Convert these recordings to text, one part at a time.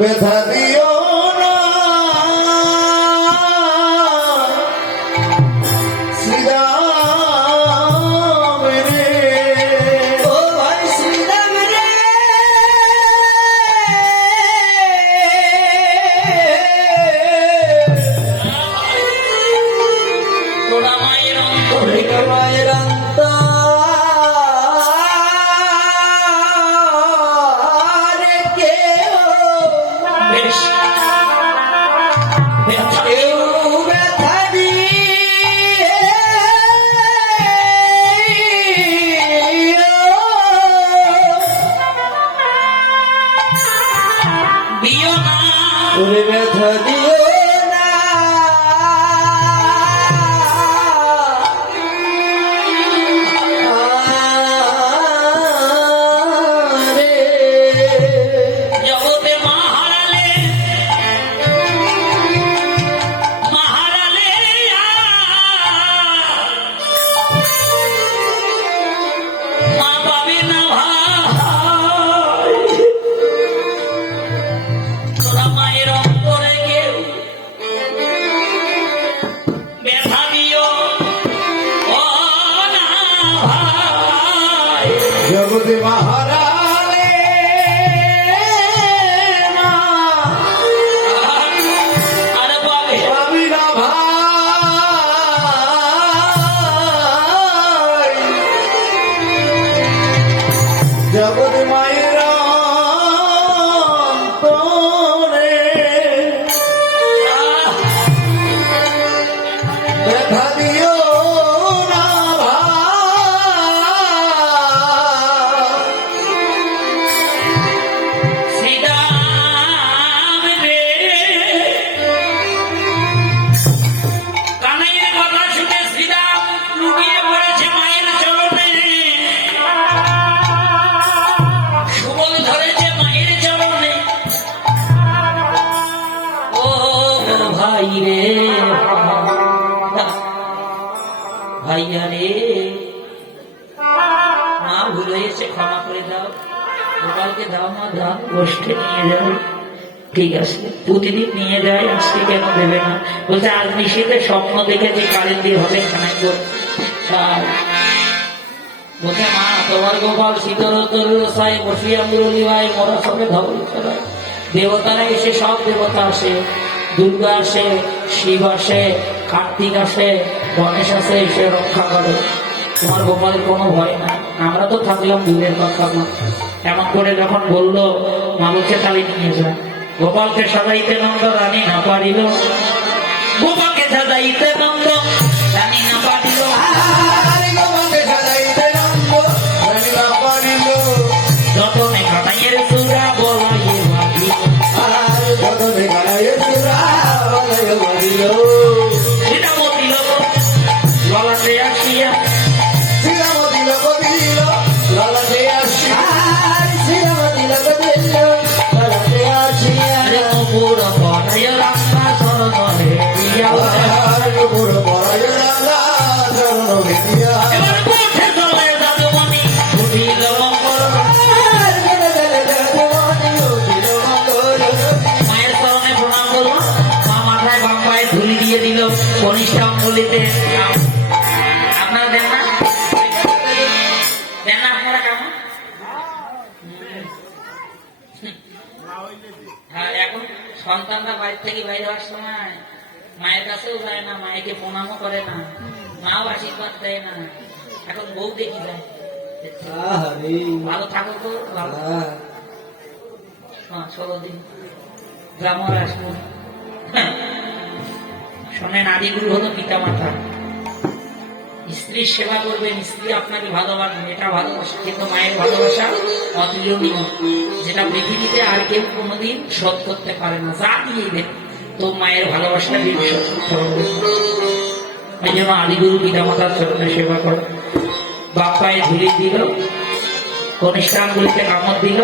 ব্যথা দিও না শ্রীরাম রে, ও ভাই শ্রীরাম রে, তোরা মায়ের অন্তরে মায়ের অন্তরে কেউ ব্যথা দিও না, ওরে ব্যথা দিও না রে। জগতে মা হারালে মা পাবে না ভাই, তোরা মায়ের অন্তরে কেউ ব্যথা দিও ও না ভাই। জগতে মা হারালে মা আর পাবি না ভাই, জগৎ মায়ের অন্তরে ব্যথা দিও না ভাই, শ্রীরাম রে। কানাইয়ের কথা শুনে শ্রীরাম লুটিয়ে পড়েছে মায়ের চরণে, সুবল ধরেছে মায়ের চরণে। ও ভাই রে, ভাইয়া রে, মা ভুল হয়েছে, ক্ষমা করে দাও, গোপালকে দাও মা, দাও, গোষ্ঠে নিয়ে যাও। ঠিক আছে, প্রতিদিন নিয়ে যায়, আজকে কেন দেবে না? বলছে আজ নিশীতে স্বপ্ন দেখেছি কারেন্ট দিয়ে হবে খানাই করে। বলছে মা তোমার গোপাল শীতল তরুসায় বসিয়া মুরলী ভাই মরা সবে ধবল খেলায়, দেবতারা এসে, সব দেবতা আসে, দুর্গা আসে, শিব আসে, কার্তিক আসে, গণেশ আসে, এসে রক্ষা করে। তোমার গোপালের কোনো ভয় না, আমরা তো থাকলাম দূরের কথা না। এমন করে যখন বললো, মা বলছে তাই নিয়ে যায়। গোপালকে সাজাইতে নন্দ রানী না পারিল, গোপালকে সাজাইতে নন্দ রানী না পারিল, গোপালকে সাজাইতে নন্দ রানী না পারিল, যতনে কানাইয়ের চূড়া বলাইয়ে বাঁধিল, যতনে কানাইয়ের চূড়া বলাইয়ে বাঁধিল, শ্রীরামতি লোক ললাটে আসিয়া, শ্রীরামতি লোক দিল ললাটে আসিয়া, শ্রীরামতি লোক দিল ললাটে আসিয়া, পুরো পড়ায় রাস্তা শরণ হেরিয়া, পুরো পড়ায় রাস্তা শরণ হেরিয়া, এবার কোঠে চলে দাদুমণি উঠিল মঙ্গল, মায়ের চরণে প্রণাম করল, মা মাথায় বাম পায়ে ধুলি দিয়ে দিল কনিষ্ঠ অঙ্গুলিতে। আপনারা দেন না, দেন না আপনারা কেমন? হ্যাঁ, এখন সন্তানরা বাইরে থেকে বাইরে হওয়ার সময় মায়ের কাছেও যায় না, মায়েকে প্রণামও করে না, মাও আশীর্বাদ দেয় না। এখন বউ দেখি যায়, ভালো থাকো তো ভালো, হ্যাঁ 16 দিন গ্রামের আসবো। শোনেন, আদিগুরু হলো পিতা মাতা, স্ত্রীর সেবা করবেন, স্ত্রী আপনাকে ভালোবাসবে, এটা ভালোবাসা। কিন্তু মায়ের ভালোবাসা অতুলনীয়, যেটা পৃথিবীতে আর কেউ কোনোদিন শোধ করতে পারে না। যা দিয়ে দেন তো মায়ের ভালোবাসা শোধ করতে হবে। এই জন্য আদিগুরু পিতা মাতার চরণে সেবা করে। বাপ পায়ে ধুলি দিল, কনিষ্ঠানগুলিতে কামড় দিল,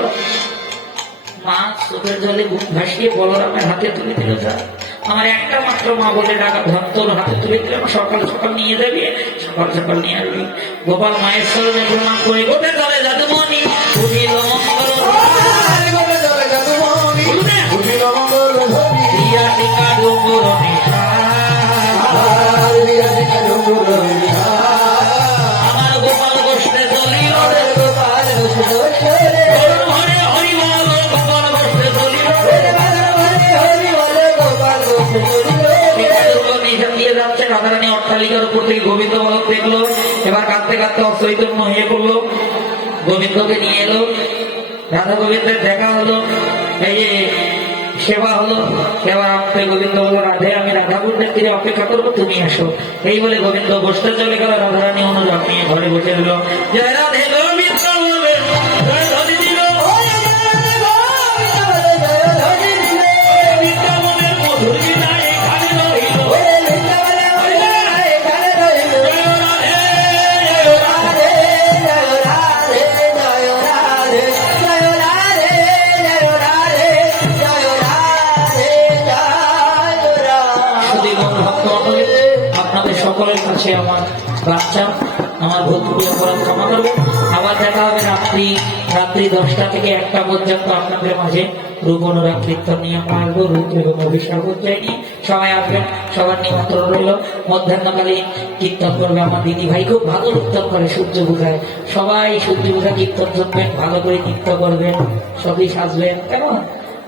মা চোখের জলে বুক ভাসিয়ে বলরামের হাতে তুলে দিল। যা আমার একটা মাত্র মা বলে ডাকা ভক্তর হাতে তুলে দিলে সকাল সকাল নিয়ে যাবি, সকাল সকাল নিয়ে আসবি। গোপাল মায়ের চরণে প্রণাম করে গোটে চলে দাদুমণি উঠিল মঙ্গল, গোটে চলে দাদুমণি উঠিল বালিকার উপর থেকে গোবিন্দ বালক দেখলো, এবার কাঁদতে কাঁদতে অচৈতন্য হয়ে পড়লো, গোবিন্দকে নিয়ে এলো, রাধা গোবিন্দের দেখা হলো, এই যে সেবা হলো, সেবা রাখতে গোবিন্দ বলল, রাধে আমি রাধা গোবিন্দের তীরে অপেক্ষা করবো, তুমি আসো। এই বলে গোবিন্দ বসতে চলে গেল, রাধারানী অনুরাগ নিয়ে ঘরে বসে দিল। জয় রাধে গোবিন্দ বলে, জয় রাধে দিল, আপনাদের সকলের কাছে আমার বাচ্চা, আমার ভুল ত্রুটি অপরাধ ক্ষমা করবে। আবার দেখা হবে রাত্রি 10টা থেকে 1টা পর্যন্ত আপনাদের মাঝে রূপ অনুরাগ কীর্তন নিয়ে আসবো, রূপ এবং অভিষেক উজ্জয়িনী। সবাই আসবেন, সবার নিমন্ত্রণ রইল। মধ্যাহ্নকালীন কীর্তন করবে আমার দিদি ভাই, খুব ভালো কীর্তন করে, সূর্য পূজায়। সবাই সূর্য পূজা কীর্তন শুনবেন, ভালো করে কীর্তন করবেন, সবই সাজবেন, কেমন?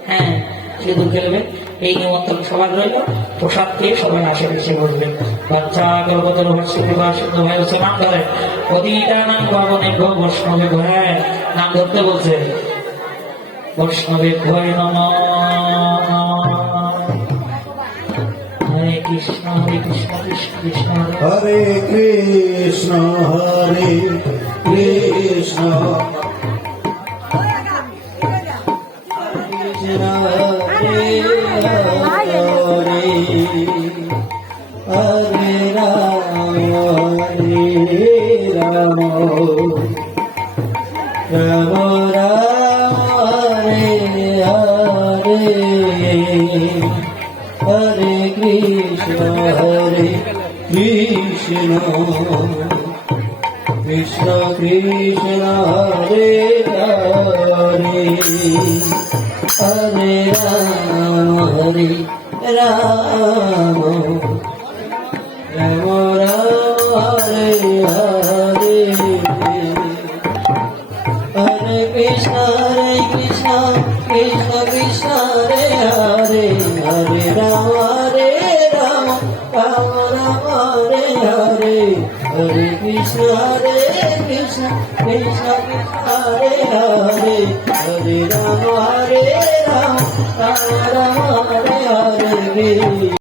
হ্যাঁ, সিঁদুর খেলবেন। এই নিমন্ত্রণ সবার রইল। প্রসাদ খেয়ে সবাই আশেপাশে বসবেন। বাচ্চা গর্ভতর হচ্ছে সুন্দর ভাই হচ্ছে নাম ধরেন, প্রতিটা নাম ভবনে বৈষ্ণবে ভয়, নাম ধরতে বলছে, বৈষ্ণবে ভয় নম। হরে কৃষ্ণ কৃষ্ণ কৃষ্ণ হরে কৃষ্ণ কৃষ্ণ হরে রাম রাম রাম হরে হরে, হরে কৃষ্ণ কৃষ্ণ কৃষ্ণ হরে হরে, হরে রাম রাম রাম হরে হরে, হরে কৃষ্ণ কৃষ্ণ কৃষ্ণ হরে হরে, হরে রাম রাম রাম হরে হরে, হরে কৃষ্ণ কৃষ্ণ কৃষ্ণ হরে হরে, হরে রাম রাম রাম হরে হরে।